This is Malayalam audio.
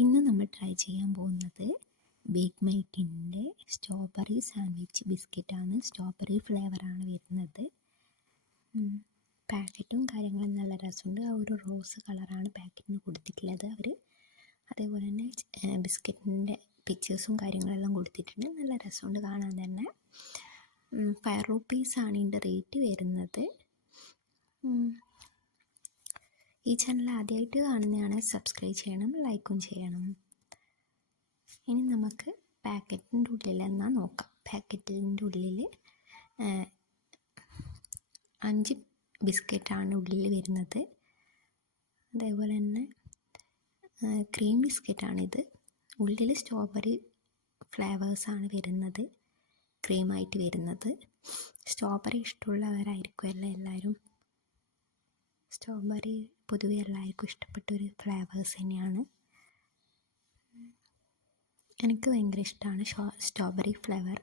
ഇന്ന് നമ്മൾ ട്രൈ ചെയ്യാൻ പോകുന്നത് ബേക്ക് മൈറ്റിൻ്റെ സ്ട്രോബെറി സാൻഡ്വിച്ച് ബിസ്ക്കറ്റാണ്. സ്ട്രോബെറി ഫ്ലേവറാണ് വരുന്നത്. പാക്കറ്റും കാര്യങ്ങളും നല്ല രസമുണ്ട്. ആ ഒരു റോസ് കളറാണ് പാക്കറ്റിന് കൊടുത്തിട്ടുള്ളത് അവർ. അതേപോലെ തന്നെ ബിസ്ക്കറ്റിൻ്റെ പിക്ചേഴ്സും കാര്യങ്ങളെല്ലാം കൊടുത്തിട്ടുണ്ട്. നല്ല രസമുണ്ട് കാണാൻ തന്നെ. 5 റുപ്പീസാണ് ഇതിൻ്റെ റേറ്റ് വരുന്നത്. ഈ ചാനൽ ആദ്യമായിട്ട് കാണുന്നതാണ്, സബ്സ്ക്രൈബ് ചെയ്യണം, ലൈക്കും ചെയ്യണം. ഇനി നമുക്ക് പാക്കറ്റിൻ്റെ ഉള്ളിൽ എന്നാൽ നോക്കാം. പാക്കറ്റിൻ്റെ ഉള്ളിൽ 5 ബിസ്ക്കറ്റാണ് ഉള്ളിൽ വരുന്നത്. അതേപോലെ തന്നെ ക്രീം ബിസ്ക്കറ്റാണിത്. ഉള്ളിൽ സ്ട്രോബെറി ഫ്ലേവേഴ്സാണ് വരുന്നത്, ക്രീമായിട്ട് വരുന്നത്. സ്ട്രോബെറി ഇഷ്ടമുള്ളവരായിരിക്കുമല്ലോ എല്ലാവരും. സ്ട്രോബെറി പൊതുവെ എല്ലാവർക്കും ഇഷ്ടപ്പെട്ടൊരു ഫ്ലേവേഴ്സ് തന്നെയാണ്. എനിക്ക് ഭയങ്കര ഇഷ്ടമാണ് സ്ട്രോബെറി ഫ്ലേവർ.